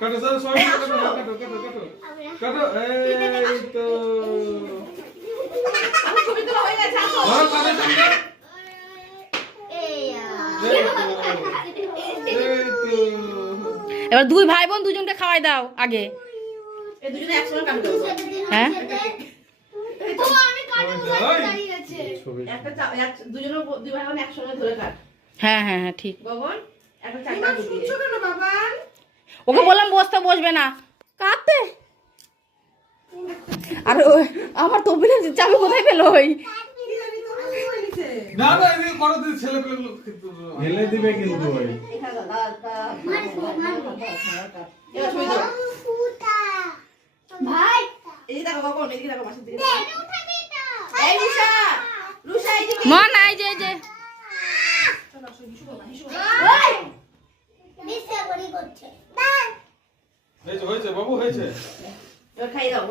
কাটো স্যার সবাই কাটো কাটো কাটো কাটো কাটো এই তো আমার ছবি তোলা হয়ে গেছে আসো আর কাটো কাটো এবার দুই ভাই বোন দুজনকে খাওয়াই দাও আগে। এই দুজনে একসঙ্গে কাটবো হ্যাঁ ও আমি কাটবো দাঁড়িয়ে আছে একটা দুজনে দুই ভাই বোন একসঙ্গে ধরে কাট হ্যাঁ হ্যাঁ হ্যাঁ ঠিক। গগন একটা চারটা দিয়ে কেন বাবা ওকে বললাম বসতে বসবে না কাঁদতে। আর আমার তবিলের চাবি কোথায় পেলো ওই? না না এই করো দিন ছেলে পেলে কিন্তু হেলে দিবে কিন্তু ওই এখানে দাদা এবার ছবি দাও ভাই এই দেখো গগন এই দেখো পাশে দিকে এই রুষা রুষা এই দিকে মা নাই যে যে চলো আসো হিসু করো হিসু ওই মিসে বড়ি করছে হয়েছে হয়েছে বাবু হয়েছে এবার খাই দাও